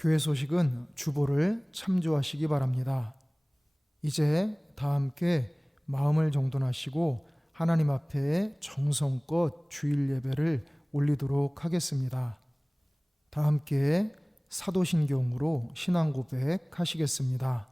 교회 소식은 주보를 참조하시기 바랍니다. 이제 다 함께 마음을 정돈하시고 하나님 앞에 정성껏 주일 예배를 올리도록 하겠습니다. 다 함께 사도신경으로 신앙 고백하시겠습니다.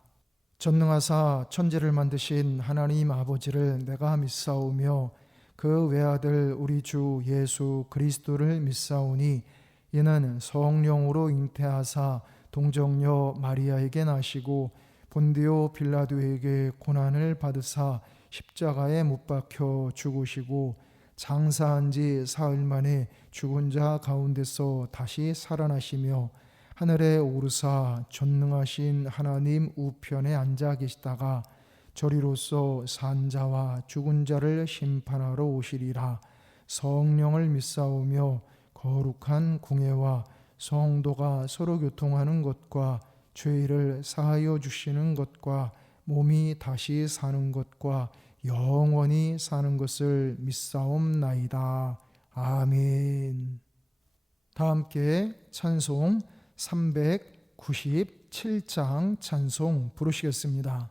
전능하사 천지를 만드신 하나님 아버지를 내가 믿사오며 그 외아들 우리 주 예수 그리스도를 믿사오니 이는 성령으로 잉태하사 동정녀 마리아에게 나시고 본디오 빌라도에게 고난을 받으사 십자가에 못 박혀 죽으시고 장사한 지 사흘 만에 죽은 자 가운데서 다시 살아나시며 하늘에 오르사 전능하신 하나님 우편에 앉아 계시다가 저리로서 산 자와 죽은 자를 심판하러 오시리라. 성령을 믿사오며 거룩한 공예와 성도가 서로 교통하는 것과 죄를 사하여 주시는 것과 몸이 다시 사는 것과 영원히 사는 것을 믿사옵나이다. 아멘. 다 함께 찬송 397장 찬송 부르시겠습니다.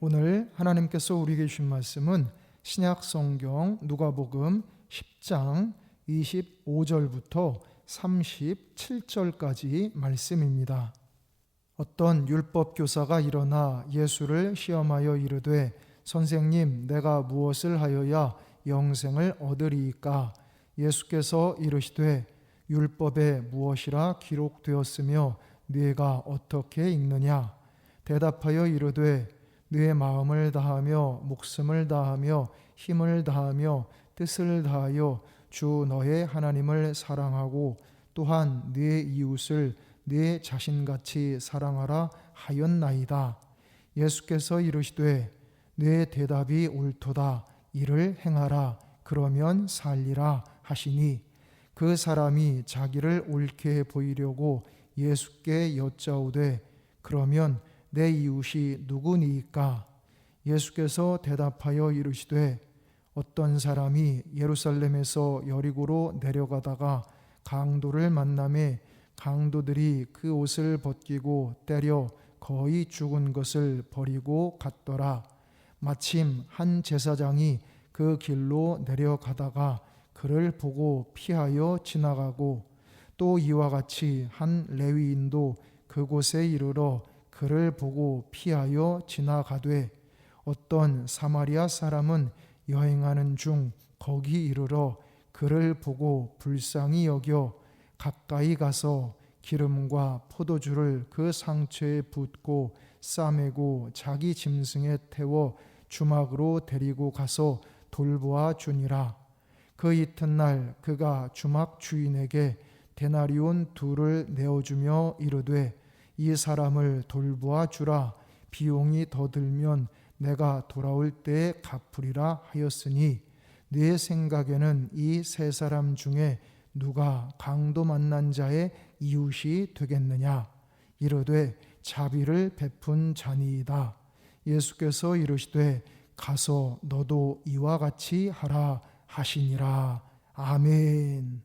오늘 하나님께서 우리에게 주신 말씀은 신약 성경 누가복음 10장 25절부터 37절까지 말씀입니다. 어떤 율법 교사가 일어나 예수를 시험하여 이르되 선생님, 내가 무엇을 하여야 영생을 얻으리이까? 예수께서 이르시되 율법에 무엇이라 기록되었으며 네가 어떻게 읽느냐? 대답하여 이르되 네 마음을 다하며 목숨을 다하며 힘을 다하며 뜻을 다하여 주 너의 하나님을 사랑하고 또한 네 이웃을 네 자신같이 사랑하라 하였나이다. 예수께서 이르시되 내 대답이 옳도다. 이를 행하라. 그러면 살리라 하시니 그 사람이 자기를 옳게 보이려고 예수께 여짜오되 그러면 내 이웃이 누구니이까? 예수께서 대답하여 이르시되 어떤 사람이 예루살렘에서 여리고로 내려가다가 강도를 만나매 강도들이 그 옷을 벗기고 때려 거의 죽은 것을 버리고 갔더라. 마침 한 제사장이 그 길로 내려가다가 그를 보고 피하여 지나가고 또 이와 같이 한 레위인도 그곳에 이르러 그를 보고 피하여 지나가되 어떤 사마리아 사람은 여행하는 중 거기 이르러 그를 보고 불쌍히 여겨 가까이 가서 기름과 포도주를 그 상처에 붓고 싸매고 자기 짐승에 태워 주막으로 데리고 가서 돌보아 주니라. 그 이튿날 그가 주막 주인에게 데나리온 2를 내어주며 이르되 이 사람을 돌보아 주라. 비용이 더 들면 내가 돌아올 때에 갚으리라 하였으니 네 생각에는 이 세 사람 중에 누가 강도 만난 자의 이웃이 되겠느냐? 이르되 자비를 베푼 자니이다. 예수께서 이르시되 가서 너도 이와 같이 하라 하시니라. 아멘.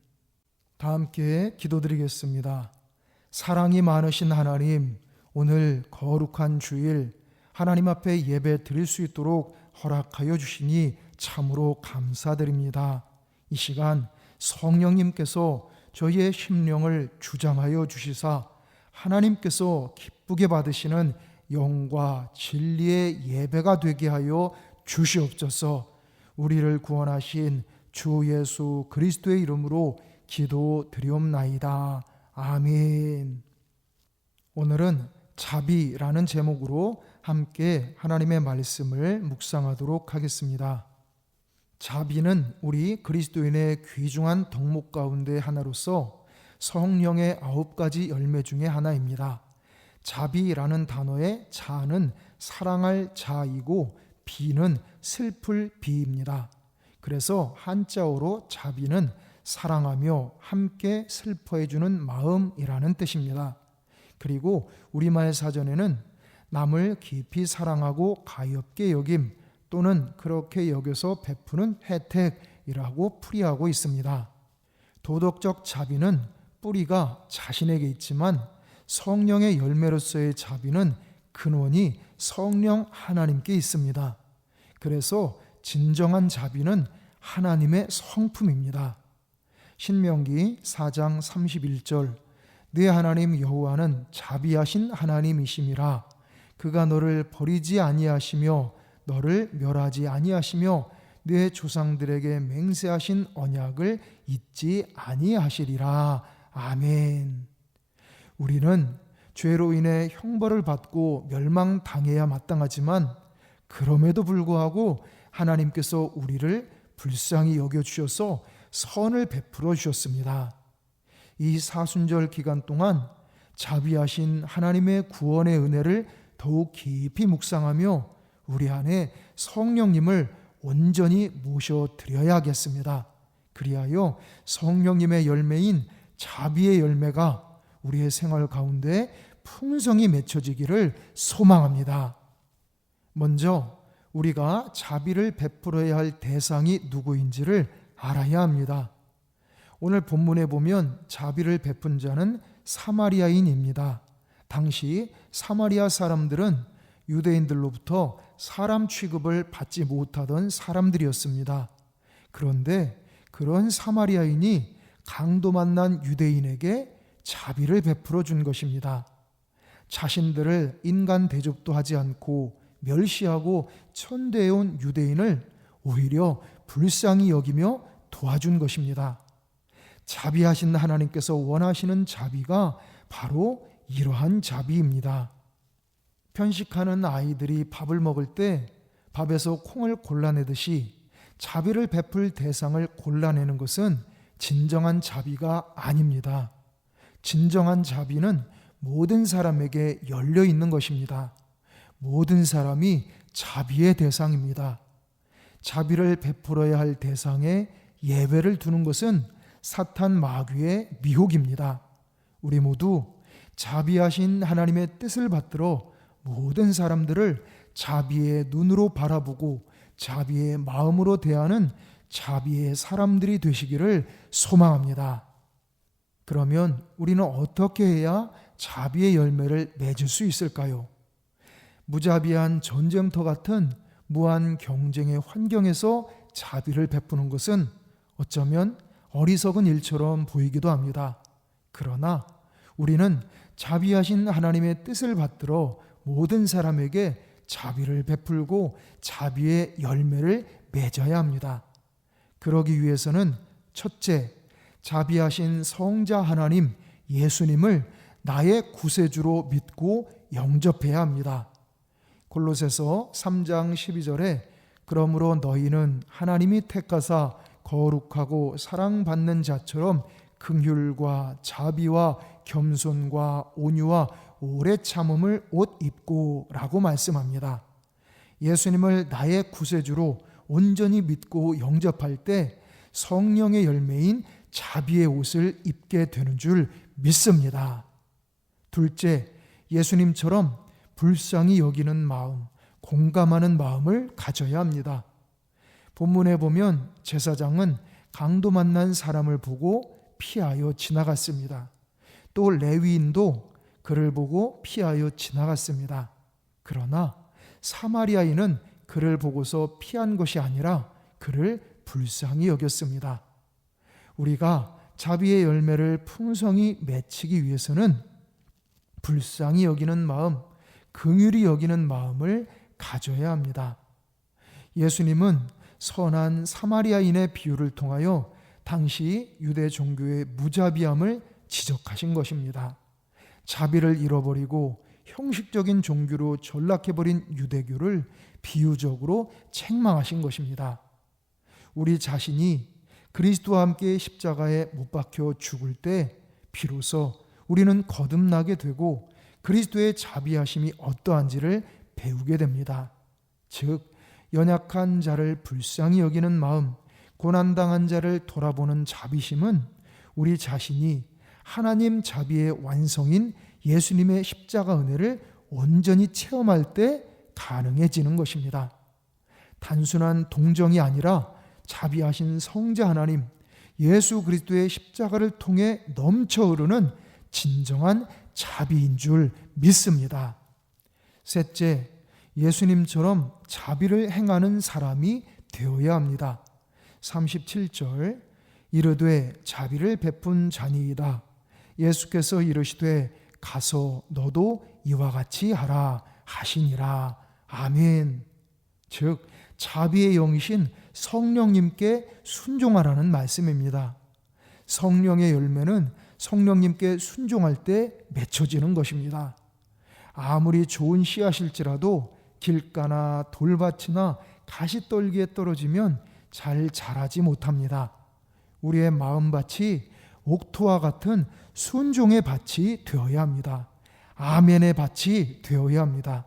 다 함께 기도드리겠습니다. 사랑이 많으신 하나님, 오늘 거룩한 주일 하나님 앞에 예배 드릴 수 있도록 허락하여 주시니 참으로 감사드립니다. 이 시간 성령님께서 저희의 심령을 주장하여 주시사 하나님께서 기쁘게 받으시는 영과 진리의 예배가 되게 하여 주시옵소서. 우리를 구원하신 주 예수 그리스도의 이름으로 기도드리옵나이다. 아멘. 오늘은 자비라는 제목으로 함께 하나님의 말씀을 묵상하도록 하겠습니다. 자비는 우리 그리스도인의 귀중한 덕목 가운데 하나로서 성령의 9가지 열매 중에 하나입니다. 자비라는 단어의 자는 사랑할 자이고 비는 슬플 비입니다. 그래서 한자어로 자비는 사랑하며 함께 슬퍼해주는 마음이라는 뜻입니다. 그리고 우리말 사전에는 남을 깊이 사랑하고 가엾게 여김 또는 그렇게 여겨서 베푸는 혜택이라고 풀이하고 있습니다. 도덕적 자비는 뿌리가 자신에게 있지만 성령의 열매로서의 자비는 근원이 성령 하나님께 있습니다. 그래서 진정한 자비는 하나님의 성품입니다. 신명기 4장 31절 네 하나님 여호와는 자비하신 하나님이심이라. 그가 너를 버리지 아니하시며 너를 멸하지 아니하시며 네 조상들에게 맹세하신 언약을 잊지 아니하시리라. 아멘. 우리는 죄로 인해 형벌을 받고 멸망당해야 마땅하지만 그럼에도 불구하고 하나님께서 우리를 불쌍히 여겨주셔서 선을 베풀어 주셨습니다. 이 사순절 기간 동안 자비하신 하나님의 구원의 은혜를 더욱 깊이 묵상하며 우리 안에 성령님을 온전히 모셔드려야겠습니다. 그리하여 성령님의 열매인 자비의 열매가 우리의 생활 가운데 풍성히 맺혀지기를 소망합니다. 먼저 우리가 자비를 베풀어야 할 대상이 누구인지를 알아야 합니다. 오늘 본문에 보면 자비를 베푼 자는 사마리아인입니다. 당시 사마리아 사람들은 유대인들로부터 사람 취급을 받지 못하던 사람들이었습니다. 그런데 그런 사마리아인이 강도 만난 유대인에게 자비를 베풀어 준 것입니다. 자신들을 인간 대접도 하지 않고 멸시하고 천대해온 유대인을 오히려 불쌍히 여기며 도와준 것입니다. 자비하신 하나님께서 원하시는 자비가 바로 이러한 자비입니다. 편식하는 아이들이 밥을 먹을 때 밥에서 콩을 골라내듯이 자비를 베풀 대상을 골라내는 것은 진정한 자비가 아닙니다. 진정한 자비는 모든 사람에게 열려 있는 것입니다. 모든 사람이 자비의 대상입니다. 자비를 베풀어야 할 대상에 예외를 두는 것은 사탄 마귀의 미혹입니다. 우리 모두 자비하신 하나님의 뜻을 받들어 모든 사람들을 자비의 눈으로 바라보고 자비의 마음으로 대하는 자비의 사람들이 되시기를 소망합니다. 그러면 우리는 어떻게 해야 자비의 열매를 맺을 수 있을까요? 무자비한 전쟁터 같은 무한 경쟁의 환경에서 자비를 베푸는 것은 어쩌면 어리석은 일처럼 보이기도 합니다. 그러나 우리는 자비하신 하나님의 뜻을 받들어 모든 사람에게 자비를 베풀고 자비의 열매를 맺어야 합니다. 그러기 위해서는 첫째, 자비하신 성자 하나님 예수님을 나의 구세주로 믿고 영접해야 합니다. 골로새서 3장 12절에 그러므로 너희는 하나님이 택하사 거룩하고 사랑받는 자처럼 긍휼과 자비와 겸손과 온유와 오래 참음을 옷 입고 라고 말씀합니다. 예수님을 나의 구세주로 온전히 믿고 영접할 때 성령의 열매인 자비의 옷을 입게 되는 줄 믿습니다. 둘째, 예수님처럼 불쌍히 여기는 마음, 공감하는 마음을 가져야 합니다. 본문에 보면 제사장은 강도 만난 사람을 보고 피하여 지나갔습니다. 또 레위인도 그를 보고 피하여 지나갔습니다. 그러나 사마리아인은 그를 보고서 피한 것이 아니라 그를 불쌍히 여겼습니다. 우리가 자비의 열매를 풍성히 맺히기 위해서는 불쌍히 여기는 마음, 긍휼히 여기는 마음을 가져야 합니다. 예수님은 선한 사마리아인의 비유를 통하여 당시 유대 종교의 무자비함을 지적하신 것입니다. 자비를 잃어버리고 형식적인 종교로 전락해버린 유대교를 비유적으로 책망하신 것입니다. 우리 자신이 그리스도와 함께 십자가에 못 박혀 죽을 때 비로소 우리는 거듭나게 되고 그리스도의 자비하심이 어떠한지를 배우게 됩니다. 즉 연약한 자를 불쌍히 여기는 마음, 고난당한 자를 돌아보는 자비심은 우리 자신이 하나님 자비의 완성인 예수님의 십자가 은혜를 온전히 체험할 때 가능해지는 것입니다. 단순한 동정이 아니라 자비하신 성자 하나님 예수 그리스도의 십자가를 통해 넘쳐 흐르는 진정한 자비인 줄 믿습니다. 셋째, 예수님처럼 자비를 행하는 사람이 되어야 합니다. 37절 이르되 자비를 베푼 자니이다. 예수께서 이르시되 가서 너도 이와 같이 하라 하시니라. 아멘. 즉 자비의 영이신 성령님께 순종하라는 말씀입니다. 성령의 열매는 성령님께 순종할 때 맺혀지는 것입니다. 아무리 좋은 씨앗일지라도 길가나 돌밭이나 가시떨기에 떨어지면 잘 자라지 못합니다. 우리의 마음밭이 옥토와 같은 순종의 밭이 되어야 합니다. 아멘의 밭이 되어야 합니다.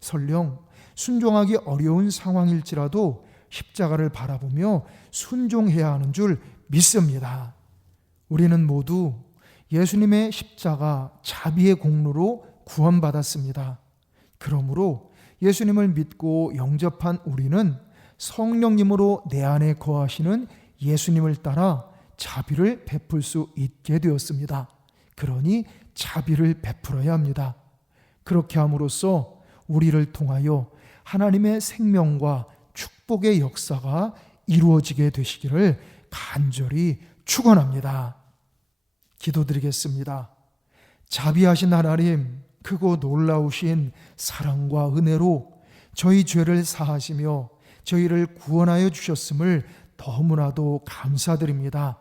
설령 순종하기 어려운 상황일지라도 십자가를 바라보며 순종해야 하는 줄 믿습니다. 우리는 모두 예수님의 십자가 자비의 공로로 구원받았습니다. 그러므로 예수님을 믿고 영접한 우리는 성령님으로 내 안에 거하시는 예수님을 따라 자비를 베풀 수 있게 되었습니다. 그러니 자비를 베풀어야 합니다. 그렇게 함으로써 우리를 통하여 하나님의 생명과 축복의 역사가 이루어지게 되시기를 간절히 축원합니다. 기도드리겠습니다. 자비하신 하나님, 크고 놀라우신 사랑과 은혜로 저희 죄를 사하시며 저희를 구원하여 주셨음을 너무나도 감사드립니다.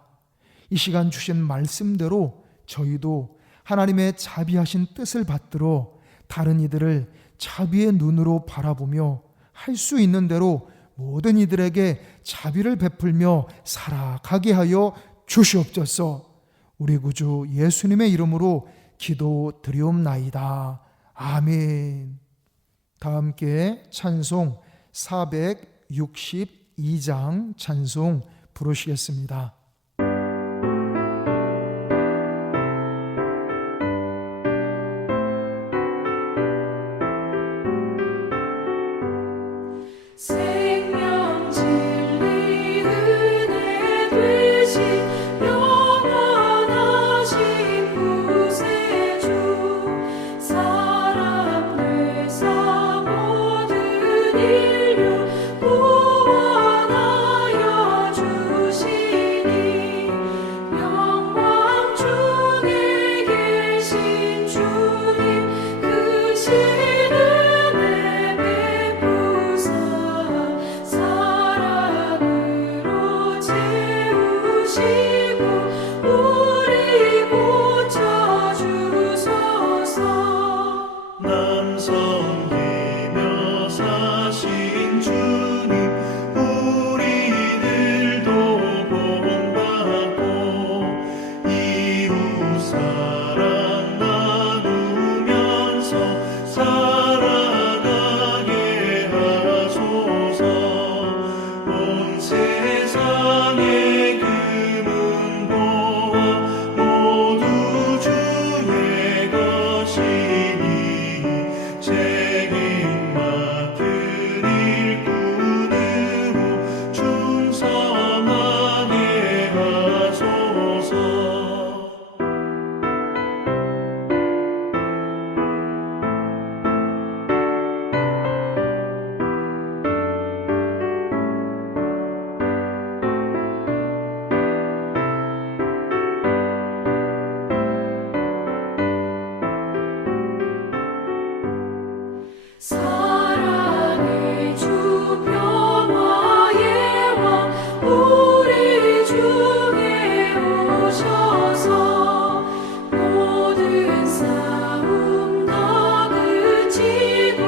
이 시간 주신 말씀대로 저희도 하나님의 자비하신 뜻을 받들어 다른 이들을 자비의 눈으로 바라보며 할 수 있는 대로 모든 이들에게 자비를 베풀며 살아가게 하여 주시옵소서. 우리 구주 예수님의 이름으로 기도드리옵나이다. 아멘. 다 함께 찬송 462장 찬송 부르시겠습니다. 생명 진리 은혜 되신 영원하신 구세주 사람 되사 모든 인류 구원하여 주시니 영광 중에 계신 주님 그 신은혜 베푸사 사랑으로 채우시고 우리 고쳐주소서. 남성이며 사신 주님 우리들도 본받고 이웃 사랑 나누면서 살아가게 하소서. 온 세상의 금은보화 모두 주의 것이니 책임 맡은 일꾼으로 충성하게 하소서. 사랑의 주 평화의 왕 우리 중에 오셔서 모든 싸움 다 그치고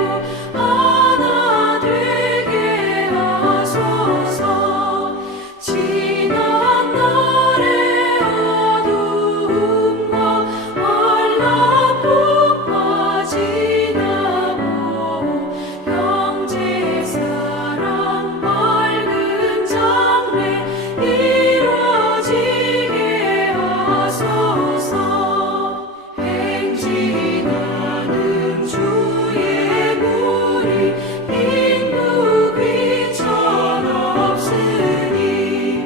하나 되게 하소서. 지난 날의 어두움과 환란풍파 지나고 형제 사랑 밝은 장래 이루어지게 하소서. 행진하는 주의 무리 빈부 귀천 없으니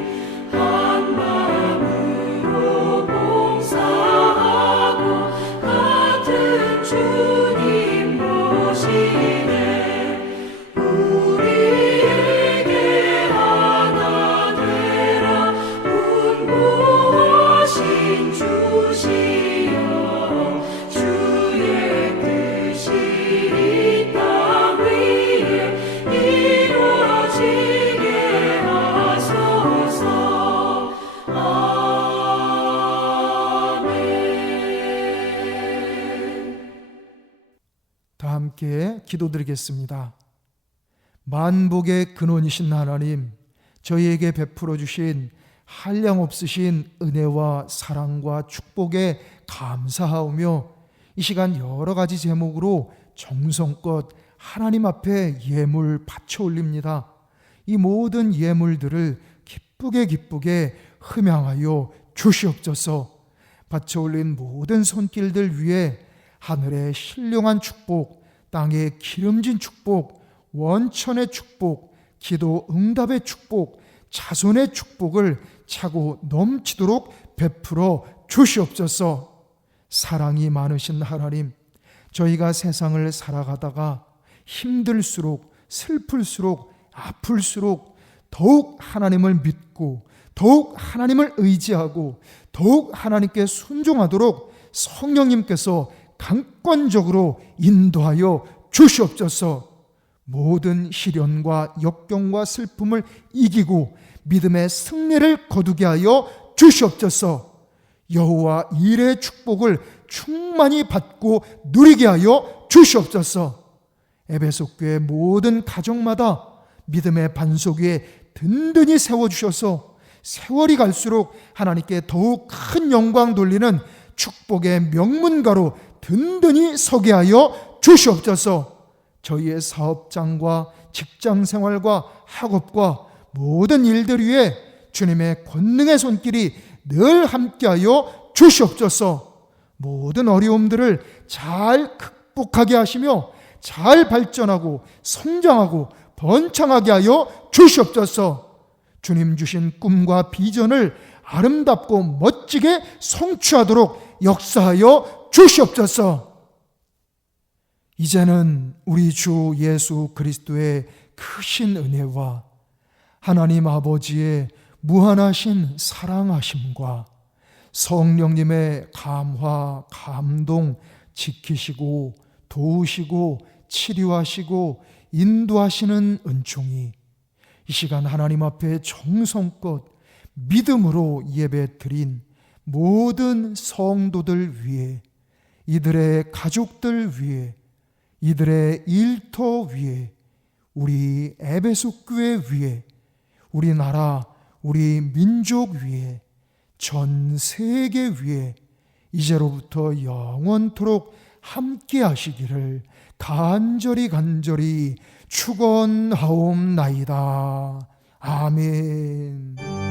한 마음으로 봉사하고 같은 주님 모시네. 우리에게 하나 되라 분부하신 주시여. 주의 뜻이 이 땅 위에 이루어지게 하소서. 아멘. 다 함께 기도드리겠습니다. 만복의 근원이신 하나님, 저희에게 베풀어 주신 한량없으신 은혜와 사랑과 축복에 감사하오며 이 시간 여러 가지 제목으로 정성껏 하나님 앞에 예물 바쳐 올립니다. 이 모든 예물들을 기쁘게 흠양하여 주시옵소서. 바쳐 올린 모든 손길들 위에 하늘의 신령한 축복, 땅의 기름진 축복, 원천의 축복, 기도 응답의 축복, 자손의 축복을 차고 넘치도록 베풀어 주시옵소서. 사랑이 많으신 하나님, 저희가 세상을 살아가다가 힘들수록 슬플수록 아플수록 더욱 하나님을 믿고 더욱 하나님을 의지하고 더욱 하나님께 순종하도록 성령님께서 강권적으로 인도하여 주시옵소서. 모든 시련과 역경과 슬픔을 이기고 믿음의 승리를 거두게 하여 주시옵소서. 여호와 일의 축복을 충만히 받고 누리게 하여 주시옵소서. 에베소 교회 모든 가정마다 믿음의 반석 위에 든든히 세워주셔서 세월이 갈수록 하나님께 더욱 큰 영광 돌리는 축복의 명문가로 든든히 서게 하여 주시옵소서. 저희의 사업장과 직장 생활과 학업과 모든 일들 위에 주님의 권능의 손길이 늘 함께하여 주시옵소서. 모든 어려움들을 잘 극복하게 하시며 잘 발전하고 성장하고 번창하게 하여 주시옵소서. 주님 주신 꿈과 비전을 아름답고 멋지게 성취하도록 역사하여 주시옵소서. 이제는 우리 주 예수 그리스도의 크신 은혜와 하나님 아버지의 무한하신 사랑하심과 성령님의 감화, 감동, 지키시고 도우시고 치료하시고 인도하시는 은총이 이 시간 하나님 앞에 정성껏 믿음으로 예배드린 모든 성도들 위해, 이들의 가족들 위해, 이들의 일터 위에, 우리 에베소 교회 위에, 우리나라, 우리 민족 위에, 전 세계 위에 이제로부터 영원토록 함께 하시기를 간절히 축원하옵나이다. 아멘.